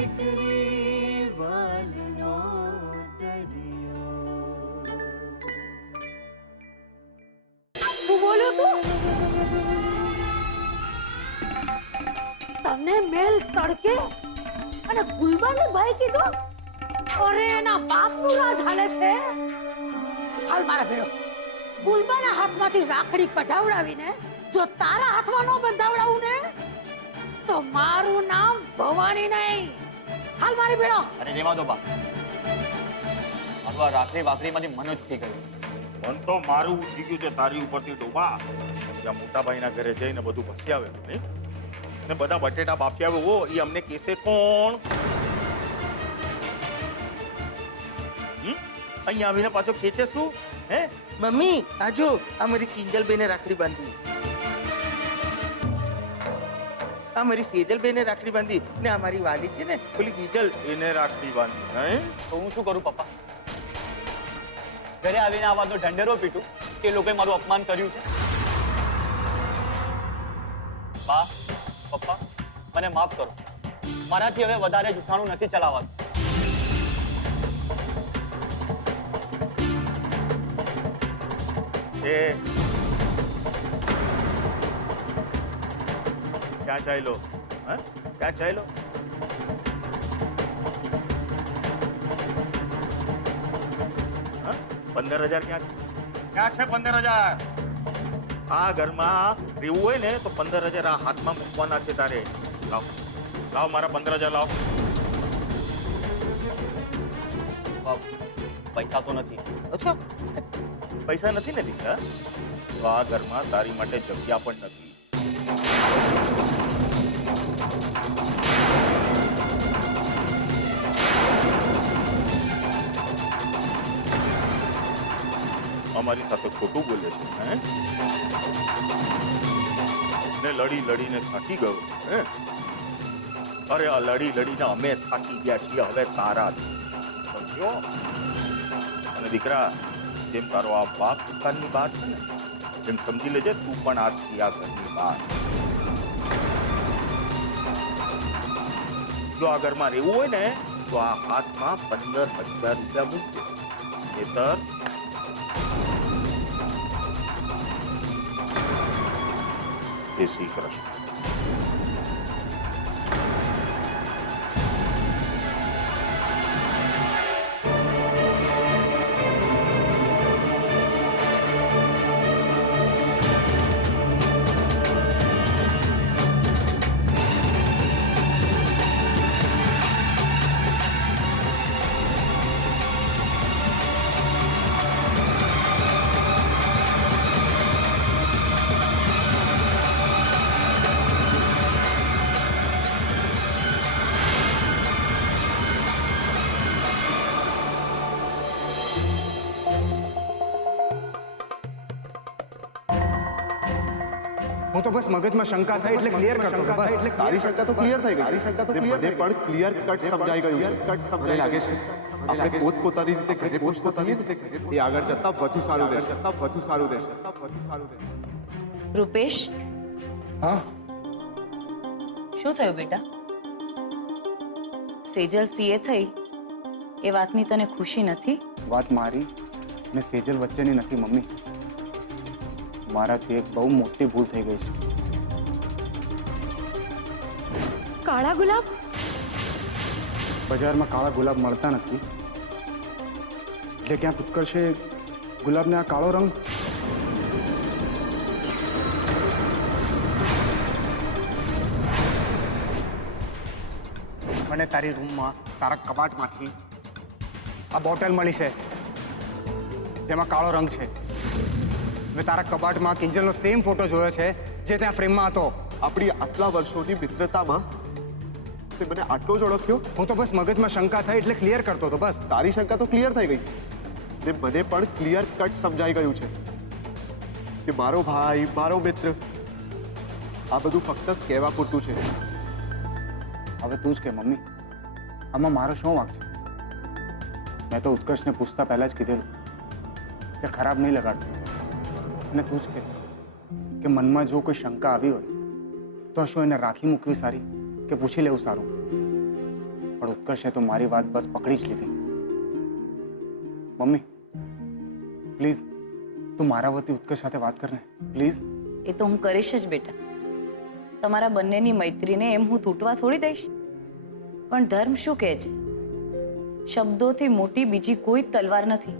દીકરી વાલનો દરિયો. શું બોલ્યો તું? તને મેલ તડકે અને ગુલબાને ભાઈ કીધું? અરે એના બાપનું રાજ હાલે છે. હાલ મારા ભેળો ગુલબાના હાથમાંથી રાખડી કઢાવડાવીને જો તારા હાથમાં ન બંધાવડાવું ને તો મારું નામ ભવાની નહીં. હાલ મારી ભેળો. અરે રેવા દો બા. આ રાખડી વાકડીમાંથી મને છૂટી ગયું. મન તો મારું ઉઠી ગયું છે તારી ઉપરથી ડોબા. ત્યાં મોટા ભાઈના ઘરે જઈને બધું ભસી આવે નહીં ને બધા બટેટા બાફી આવે ઓ એ અમને કેસે કોણ? અહીંયા આવીને પાછો ખેંચે શું? હે મમ્મી આજો અમારી કિંજલ બેને રાખડી બાંધી, અમારી સેજલ બેને રાખડી બાંધી ને અમારી વાલી છે ને પેલી બીજલ એને રાખડી બાંધી. હે તો હું શું કરું પપ્પા? ઘરે આવીને આ વાતનો ઢંઢેરો પીટું કે લોકોએ મારું અપમાન કર્યું છે? બા પપ્પા મને માફ કરો. મારાથી હવે વધારે જૂઠાણું નથી ચલાવવાનું. ક્યાં ચાલ્યો? હા ક્યાં ચાલ્યો? 15,000 ક્યાં છે? ક્યાં છે 15,000? આ ઘરમાં રહેવું હોય ને તો 15,000 આ હાથમાં મૂકવાના છે તારે. લાવ લાવ મારા 15,000 લાવ. પૈસા તો નથી. અચ્છા પૈસા નથી ને દીકરા? તો આ ઘરમાં તારી માટે જગ્યા પણ નથી. અમારી સાથે ખોટું બોલે છે હે ને લડી લડીને થાકી ગયો હે? અરે આ લડી લડીને અમે થાકી ગયા છીએ. હવે તારા સમજ્યો? અને દીકરા જેમ તારો આ બાપ દુકાનની બહાર છે ને એમ સમજી લેજે તું પણ આજથી આ ઘરની બહાર. જો આ ઘરમાં રહેવું હોય ને તો આ હાથમાં 15,000 રૂપિયા મૂકજે. નહીતર જય શ્રી કૃષ્ણ. હું તો બસ મગજમાં શંકા થઈ એટલે ક્લિયર કરતો હતો બસ. એટલે તારી શંકા તો ક્લિયર થઈ ગઈ. તારી શંકા તો ક્લિયર મને પણ ક્લિયર કટ સમજાઈ ગયું છે. કટ સમજાઈ લાગે છે આપણે પોતપોતાની રીતે ઘરે પોતપોતાની રીતે એ આગળ જતા વધુ સારું રહેશે. વધુ સારું રહેશે. વધુ સારું રહેશે. રૂપેશ, હા શું થયું બેટા? સેજલ સીએ થઈ એ વાતની તને ખુશી નથી? વાત મારી અને સેજલ વચ્ચેની નથી મમ્મી. મારાથી એક બહુ મોટી ભૂલ થઈ ગઈ છે. કાળા ગુલાબ? બજારમાં કાળા ગુલાબ મળતા નથી એટલે ક્યાંક ઉત્કર્ષે ગુલાબને આ કાળો રંગ મને તારી રૂમમાં તારા કબાટમાંથી આ બોટલ મળી છે જેમાં કાળો રંગ છે. મેં તારા કબાટમાં કિંજલનો સેમ ફોટો જોયો છે જે ત્યાં ફ્રેમમાં હતો. આપણી આટલા વર્ષોની મિત્રતામાં તે મને આટલો જ ઓળખ્યો? હું તો બસ મગજમાં શંકા થઈ એટલે ક્લિયર કરતો હતો બસ. તારી શંકા તો ક્લિયર થઈ ગઈ ને મને પણ ક્લિયર કટ સમજાઈ ગયું છે કે મારો ભાઈ મારો મિત્ર આ બધું ફક્ત કહેવા પૂરતું છે. હવે તું જ કે મમ્મી આમાં મારો શું વાંક છે? મેં તો ઉત્કર્ષને પૂછતા પહેલા જ કીધેલું કે ખરાબ નહીં લગાડતો. અને તું જ કે મનમાં જો કોઈ શંકા આવી હોય તો શું એને રાખી મૂકવી સારી કે પૂછી લેવું સારું? પણ ઉત્કર્ષે તો મારી વાત બસ પકડી જ લીધી. મમ્મી પ્લીઝ તું મારા વતી ઉત્કર્ષ સાથે વાત કર ને પ્લીઝ. એ તો હું કરીશ જ બેટા. તમારા બંનેની મૈત્રીને એમ હું તૂટવા થોડી દઈશ. પણ ધર્મ શું કહે છે? શબ્દોથી મોટી બીજી કોઈ તલવાર નથી.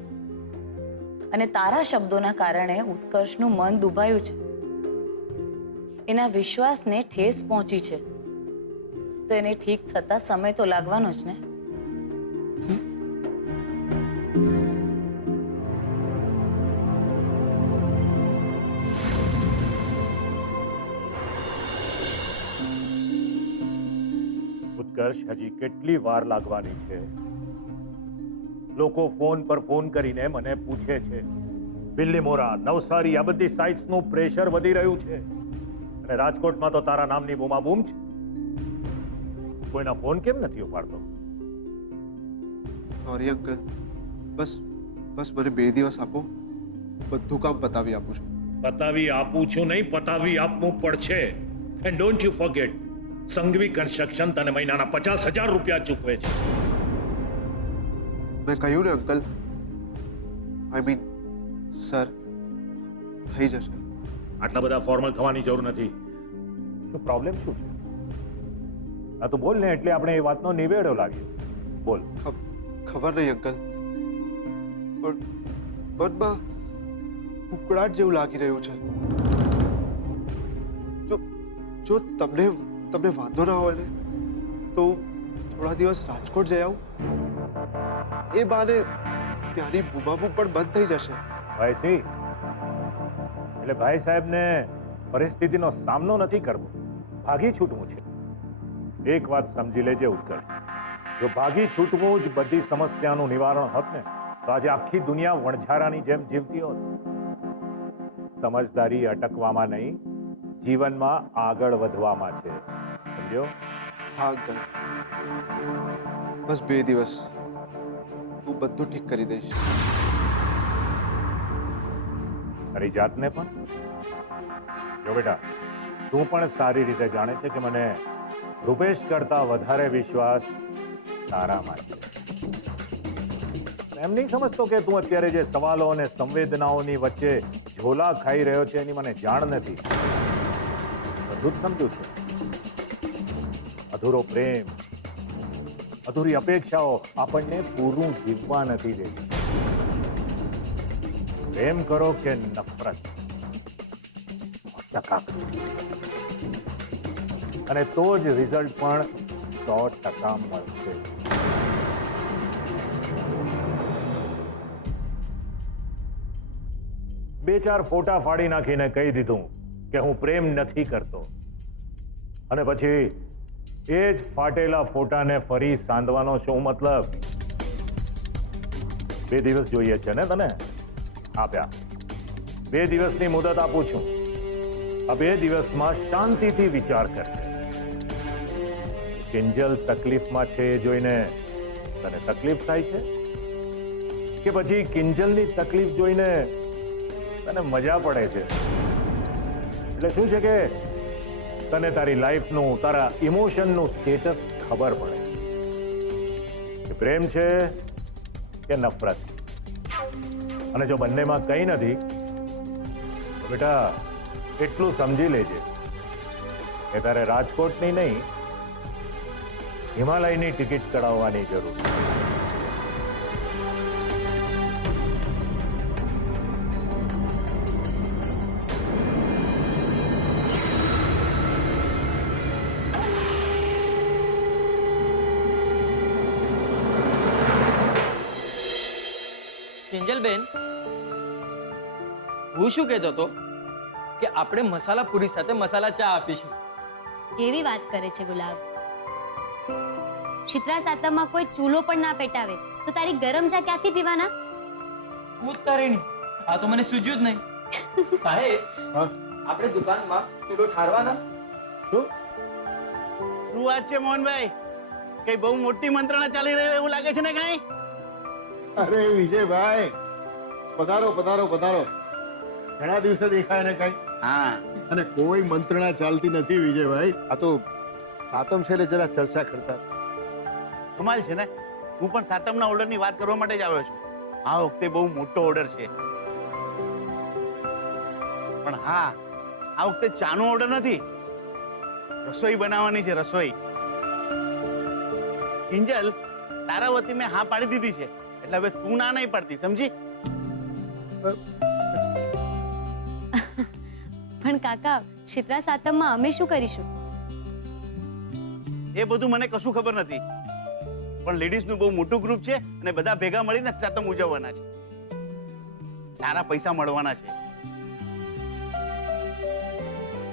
અને તારા શબ્દોના કારણે ઉત્કર્ષનું મન દુભાયું છે. એના વિશ્વાસને ઠેસ પહોંચી છે. તો એને ઠીક થતા સમય તો લાગવાનો જ ને. ઉત્કર્ષ, હજી કેટલી વાર લાગવાની છે? લોકો ફોન પર ફોન કરીને મને પૂછે છે. બિલ્લીમોરા, નવસારી આ બધી સાઇટ્સનું પ્રેશર વધી રહ્યું છે. અને રાજકોટમાં તો તારા નામની બૂમાબૂમ છે. કોઈના ફોન કેમ નથી ઉપાડતો? સોરી અંકલ, બસ મને 2 દિવસ આપો, બધું કામ પતાવી આપું છું. પતાવી આપું છું નહીં, પતાવી આપવું પડશે. And don't you forget, Sanghvi construction તને મહિનાના 50,000 રૂપિયા ચૂકવે છે. મેં કહ્યું ને અંકલ, આઈ મીન સર, થઈ જશે. આટલા બધા ફોર્મલ થવાની જરૂર નથી. શું પ્રોબ્લેમ શું છે? આ તો બોલ ને, એટલે આપણે એ વાતનો નિવેડો લાવીએ. બોલ. ખબર નહીં અંકલ, પણ મનમાં ઉકળાટ જેવું લાગી રહ્યું છે. જો તમને વાંધો ના હોય ને તો થોડા દિવસ રાજકોટ જઈ આવું. એ બાને ત્યાંની બૂમાબૂમ પણ બંધ થઈ જશે. ભાઈ સી, એટલે ભાઈ સાહેબને પરિસ્થિતિનો સામનો નથી કરવો, ભાગી છૂટવું છે. એક વાત સમજી લેજે ઉત્કર્ષ, જો ભાગી છૂટવું જ બધી સમસ્યાનું નિવારણ હોત ને તો આજે આખી દુનિયા વણઝારાની જેમ જીવતી હોત. સમજદારી અટકવામાં નહીં, જીવનમાં આગળ વધવામાં છે. સમજ્યો? હા અંકલ, બસ 2 દિવસ, હું બધું ઠીક કરી દઈશ. તારી જાતને પણ જો બેટા, તું પણ સારી રીતે જાણે છે કે મને રૂપેશ કરતા વધારે વિશ્વાસ તારામાં છે. એમ નહીં સમજતો કે તું અત્યારે જે સવાલો અને સંવેદનાઓની વચ્ચે ઝોલા ખાઈ રહ્યો છે એની મને જાણ નથી. બધું જ સમજુ છું. અધૂરો પ્રેમ, અધૂરી અપેક્ષાઓ આપણને પૂરું જીવવા નથી દેતી. પ્રેમ કરો કે નફરત, ટકા અને તો જ રિઝલ્ટ પણ 100% મળશે. બે ચાર ફોટા ફાડી નાખીને કહી દીધું કે હું પ્રેમ નથી કરતો, અને પછી એ જ ફાટેલા ફોટાને ફરી સાંધવાનો શું મતલબ? 2 દિવસ જોઈએ છે ને તને? આપ્યા. 2 દિવસની મુદત આપું છું. આ 2 દિવસમાં શાંતિથી વિચાર કરજે. કિંજલ તકલીફમાં છે એ જોઈને તને તકલીફ થાય છે કે પછી કિંજલની તકલીફ જોઈને તને મજા પડે છે? એટલે શું છે કે તને તારી લાઈફનું, તારા ઇમોશનનું સ્ટેટસ ખબર પડે કે પ્રેમ છે કે નફરત. અને જો બંનેમાં કંઈ નથી તો બેટા એટલું સમજી લેજે કે તારે રાજકોટની નહીં, હિમાલયની ટિકિટ કઢાવવાની જરૂર છે. કિંજલબેન, હું શું કહેતો હતો કે આપણે મસાલા પૂરી સાથે મસાલા ચા આપીશું. કેવી વાત કરે છે ગુલાબ? શીતળા સાતમમાં કોઈ ચૂલો પણ ના પેટાવે તો તારી ગરમ ચા ક્યાંથી પીવાના? હું તારીણી, આ તો મને સૂઝ્યું જ નહીં. સાહેબ, આપણે દુકાનમાં ચૂલો ઠારવાના. શું વાત છે મોહનભાઈ? કઈ બહુ મોટી મંત્રણા ચાલી રહી એવું લાગે છે ને કઈ? અરે વિજયભાઈ, પધારો પધારો પધારો. ઘણા દિવસે દેખાય ને કઈ. હા, અને કોઈ મંત્રણા ચાલતી નથી વિજયભાઈ. આ તો સાતમ છે એટલે જરા ચર્ચા કરતા. કમાલ છે ને, હું પણ સાતમના ઓર્ડરની વાત કરવા માટે જ આવ્યો છું. આ વખતે બહુ મોટો ઓર્ડર છે. પણ હા, આ વખતે ચાનો ઓર્ડર નથી, રસોઈ બનાવવાની છે. રસોઈ કિંજલ, તારા વતી મેં હા પાડી દીધી છે, એટલે હવે તું ના નહીં પાડતી, સમજી? પણ કાકા, શીતળા સાતમમાં અમે શું કરીશું? એ બધું મને કશું ખબર નથી, પણ લેડીઝનું બહુ મોટું ગ્રુપ છે અને બધા ભેગા મળીને સાતમ ઉજવવાના છે. સારા પૈસા મળવાના છે.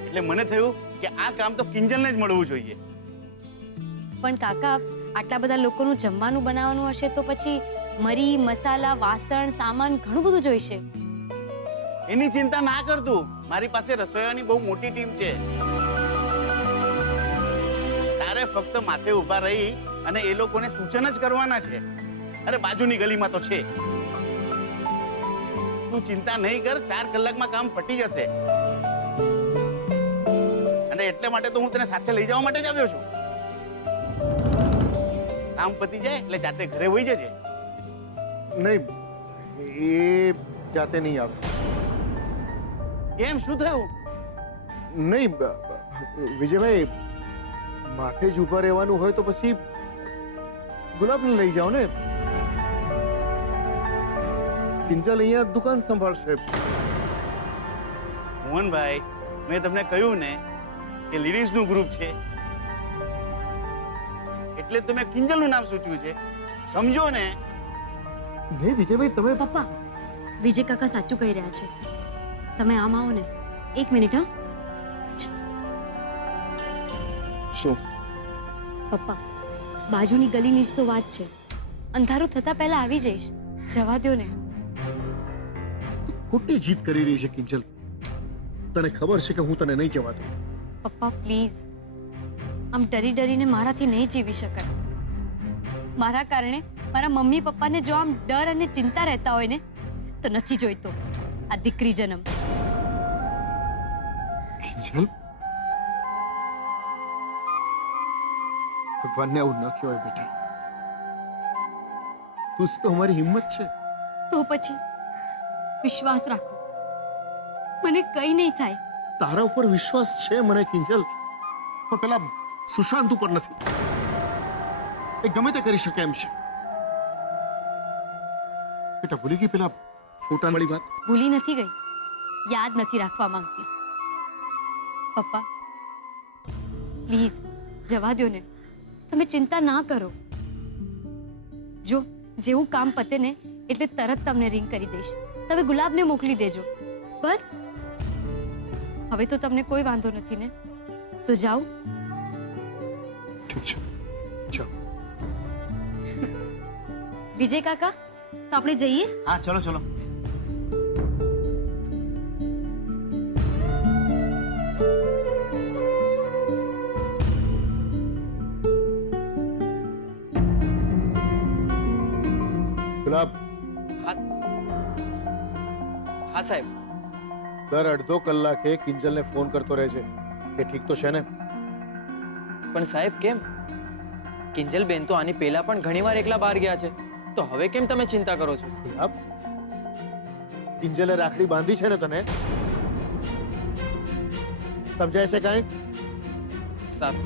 એટલે મને થયું કે આ કામ તો કિંજલને જ મળવું જોઈએ. પણ કાકા, આટલા બધા લોકોનું જમવાનું બનાવવાનું હશે તો પછી મરી, મસાલા, વાસણ, સામાન ઘણું બધું જોઈશે. એની ચિંતા ના કરતું, મારી પાસે રસોઈયાની બહુ મોટી ટીમ છે. તારે ફક્ત માથે ઊભા રહી અને એ લોકોને સૂચન જ કરવાના છે. અરે બાજુની ગલીમાં તો છે. તું ચિંતા નહીં કર, 4 કલાકમાં કામ પતી જશે. અને એટલે માટે તો હું તને સાથે લઈ જવા માટે જ આવ્યો છું. કામ પતી જાય એટલે જાતે ઘરે વહી જજે. નહીં, એ જાતે નહીં આવે. કેમ, શું થયું? નહીં વિજયભાઈ, માથે જ ઊભા રહેવાનું હોય તો પછી ગુલાબને લઈ જાઓ ને. કિંજલ અહીંયા દુકાન સંભાળશે. મોહનભાઈ, મેં તમને કહ્યું ને કે લેડીઝનું ગ્રુપ છે, એટલે તો મેં કિંજલનું નામ સૂચવ્યું છે, સમજો ને. નહીં વિજયભાઈ, તમે પપ્પા, વિજય કાકા સાચું કહી રહ્યા છે. તમે આમ આવો ને, 1 મિનિટ. હા શું? પપ્પા, બાજુની ગલીની જ તો વાત છે. અંધારું થતા પહેલા આવી જઈશ. જવા દો ને. ખોટી જીત કરી રહી છે કિંજલ. તને ખબર છે કે હું તને નહીં જવા દઉં. પપ્પા પ્લીઝ, આમ ડરી ડરીને મારાથી નહીં જીવી શકાય. મારા કારણે મારા મમ્મી પપ્પાને જો આમ ડર અને ચિંતા રહેતા હોય ને, તો નથી જોઈતો આ દીકરી જન્મ. કિંજલ, ભગવાનને આવું ન કહેવાય બેટા. તું જ તો અમારી હિંમત છે. તો પછી વિશ્વાસ રાખો, મને કંઈ નહીં થાય. તારા ઉપર વિશ્વાસ છે મને કિંજલ, પણ પેલા સુશાંત ઉપર નથી. એ ગમે તે કરી શકે એમ છે. બેટા ભૂલી ગઈ પેલા ફોટા વાળી વાત? ભૂલી નથી ગઈ, યાદ નથી રાખવા માંગતી. પપ્પા પ્લીઝ જવા દો ને, તમે ચિંતા ના કરો. જો જેવું કામ પતે ને એટલે તરત તમને રિંગ કરી દઈશ. તમે ગુલાબને મોકલી દેજો બસ. હવે તો તમને કોઈ વાંધો નથી ને? તો જાઓ. ઠીક છે, જાઓ. વિજય કાકા, તો આપણે જઈએ. હા, ચલો ચલો. ગુલાબ, હા સાહેબ. દર અડધો કલાકે કિંજલને ફોન કરતો રહે છે કે ઠીક તો છે ને? પણ સાહેબ કેમ? કિંજલ બેન તો આની પહેલા પણ ઘણીવાર એકલા બહાર ગયા છે, તો હવે કેમ તમે ચિંતા કરો છો? ગુલાબ, કિંજલે રાખડી બાંધી છે ને તને? સમજાય છે કાંઈ? સાહેબ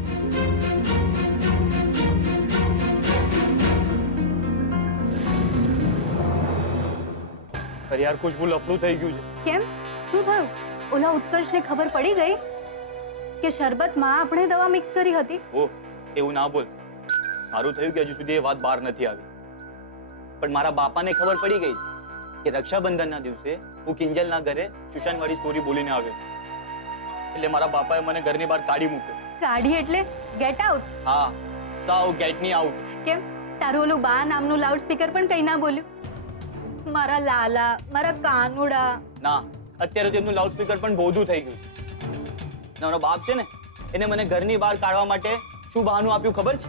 અરે યાર, ખુશ્બુ લફડું થઈ ગયું છે. કેમ, શું થયું? ઓલા ઉત્કર્ષને ખબર પડી ગઈ કે શરબતમાં આપણે દવા મિક્સ કરી હતી? ઓહ, એવું ના બોલ. સારું થયું કે હજુ સુધી એ વાત બહાર નથી આવી. પણ મારા બાપાને ખબર પડી ગઈ છે કે રક્ષાબંધનના દિવસે હું કિંજલના ઘરે સુશાંતવાળી સ્ટોરી બોલીને આવ્યો છું. એટલે મારા બાપાએ મને ઘરની બહાર કાઢી મૂક્યો. કાઢી એટલે ગેટ આઉટ? હા, સાવ ગેટ મી આઉટ. કેમ, તારું ઓલું બા નામનું લાઉડ સ્પીકર પણ કઈ ના બોલ્યું? મારા લાલા, મારા કાનુડા. ના, અત્યારે તો એમનું લાઉડ સ્પીકર પણ બોધું થઈ ગયું છે. મારો બાપ છે ને, એને મને ઘરની બહાર કાઢવા માટે શું બહાનું આપ્યું ખબર છે?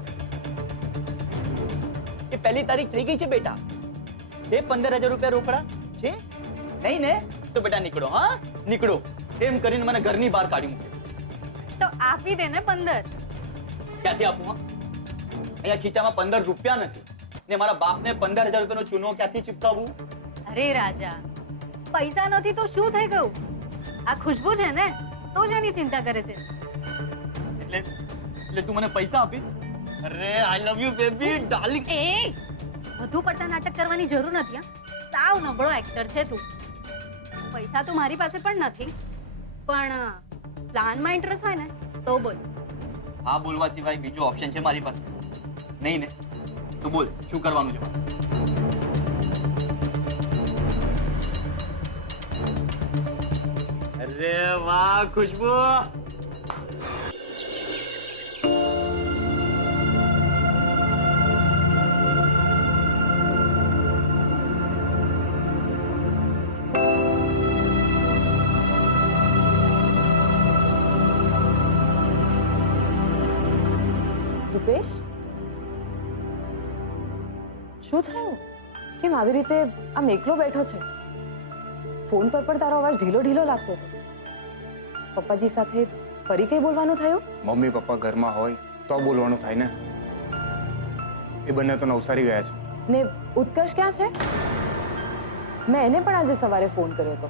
એ 1લી તારીખ થઈ ગઈ છે બેટા. એ 15,000 રૂપિયા રોકડા છે નહીં ને? તો બેટા નીકળો, હા નીકળો, એમ કરીને મને ઘરની બહાર કાઢી મૂક્યો. તો આપી દે ને 15. ક્યાંથી આપું? હા, અહીંયા ખીચામાં 15 રૂપિયા નથી ને મારા બાપને 15,000 રૂપિયાનો ચૂનો ક્યાંથી ચિપકાવું? અરે રાજા, પૈસા નથી તો શું થઈ ગયું? આ ખુશ્બુ છે ને, તો જ એની ચિંતા કરે છે. એટલે તું મને પૈસા આપીશ? અરે આઈ લવ યુ બેબી ડાર્લિંગ. એ વધુ પડતા નાટક કરવાની જરૂર નથી. હા, સાવ નબળો એક્ટર છે તું. પૈસા તો મારી પાસે પણ નથી, પણ પ્લાનમાં ઇન્ટરેસ્ટ હોય ને તો બોલ. હા બોલવા સિવાય બીજો ઓપ્શન છે મારી પાસે? નહીં ને? તો બોલ, શું કરવાનું છે? અરે વાહ ખુશ્બુ, રૂપેશ, શું થયું? કેમ આવી રીતે આમ એકલો બેઠો છે? ફોન પર પણ તારો અવાજ ઢીલો ઢીલો લાગતો હતો. પપ્પાજી સાથે ફરી કઈ બોલવાનું થયું? મમ્મી પપ્પા ઘરમાં હોય તો બોલવાનું થાય ને. એ બંને તો નવસારી ગયા છે. ને ઉત્કર્ષ ક્યાં છે? મેં એને પણ આજે સવારે ફોન કર્યો હતો.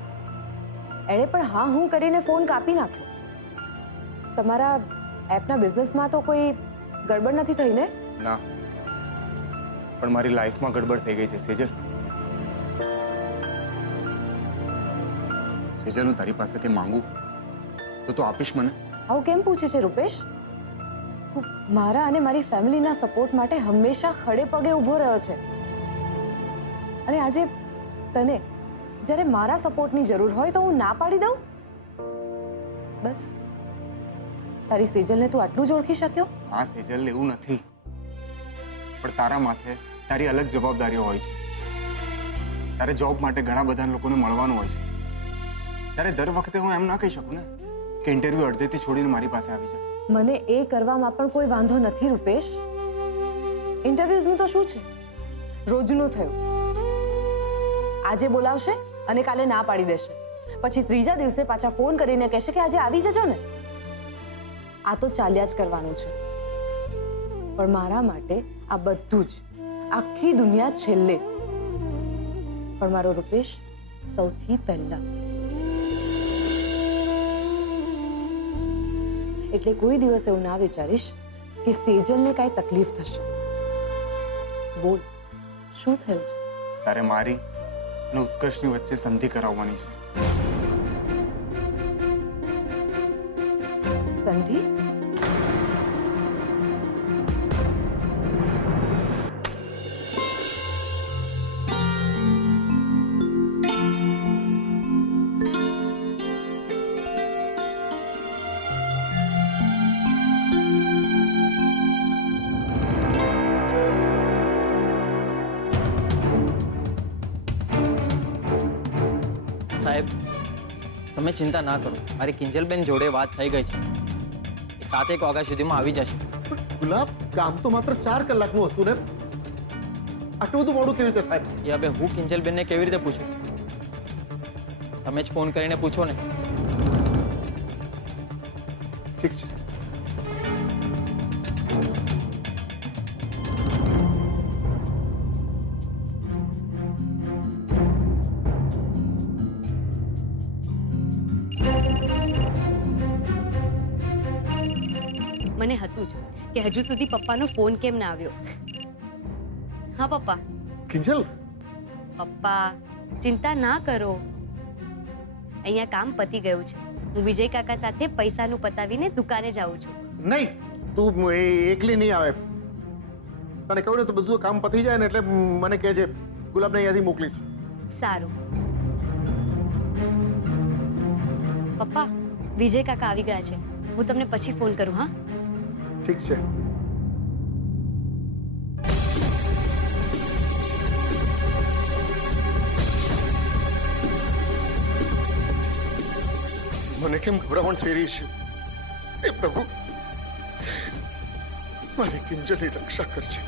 એણે પણ હા હું કરીને ફોન કાપી નાખ્યો. તમારા એપના બિઝનેસમાં તો કોઈ ગડબડ નથી થઈ ને? ના, પણ મારી લાઈફમાં ગડબડ થઈ ગઈ છે સેજલ. સેજલ, હું તારી પાસે કંઈ માંગુ તો તું આપીશ મને? આવું કેમ પૂછે છે રૂપેશ? તું મારા અને મારી ફેમિલીના સપોર્ટ માટે હંમેશા ખડે પગે ઊભો રહ્યો છે, અને આજે તને જ્યારે મારા સપોર્ટની જરૂર હોય તો હું ના પાડી દઉં? બસ તારી સેજલને તું આટલું જ ઓળખી શક્યો? હા સેજલ, એવું નથી, પણ તારા માથે તારી અલગ જવાબદારીઓ હોય છે. તારે જોબ માટે ઘણા બધા લોકોને મળવાનું હોય છે. ત્યારે દર વખતે હું એમ ના કહી શકું ને કે ઇન્ટરવ્યુ અડધેથી છોડીને મારી પાસે આવી જાય. મને એ કરવામાં પણ કોઈ વાંધો નથી રૂપેશ. ઇન્ટરવ્યુઝનું તો શું છે, રોજનું થયું. આજે બોલાવશે અને કાલે ના પાડી દેશે, પછી ત્રીજા દિવસે પાછા ફોન કરીને કહેશે કે આજે આવી જજો ને. આ તો ચાલ્યા જ કરવાનું છે. પણ મારા માટે આ બધું જ, આખી દુનિયા છેલ્લે, પણ મારો રૂપેશ સૌથી પહેલા. એટલે કોઈ દિવસ એવું ના વિચારીશ કે સેજલને કાંઈ તકલીફ થશે. બોલ, શું થયું છે? તારે મારી અને ઉત્કર્ષની વચ્ચે સંધિ કરાવવાની છે. સંધિ? સાહેબ, તમે ચિંતા ના કરો, મારી કિંજલબેન જોડે વાત થઈ ગઈ છે. એ 7-1 વાગ્યા સુધીમાં આવી જશે. ગુલાબ, કામ તો માત્ર 4 કલાકનું હતું ને, આટલું બધું મોડું કેવી રીતે થાય? એ હવે હું કિંજલબેનને કેવી રીતે પૂછું? તમે જ ફોન કરીને પૂછો ને. ઠીક છે. મને હતું જ કે હજુ સુધી પપ્પાનો ફોન કેમ ના આવ્યો. હા પપ્પા. કિંજલ, પપ્પા ચિંતા ના કરો, અહીંયા કામ પતી ગયું છે. હું વિજય કાકા સાથે પૈસાનું પતાવીને દુકાને જાઉં છું. નહીં, તું એકલી નહીં આવે. તને કહું ને તો બધું કામ પતી જાય ને એટલે મને કહેજે, ગુલાબને અહીંયાથી મોકલીશ. સારું. પપ્પા, વિજય કાકા આવી ગયા છે. હું તમને પછી ફોન કરું. હા, ઠીક છે. મને કેમ ગભરામણ થઈ રહી છે? એ પ્રભુ, મારી કિંજલની રક્ષા કરજે.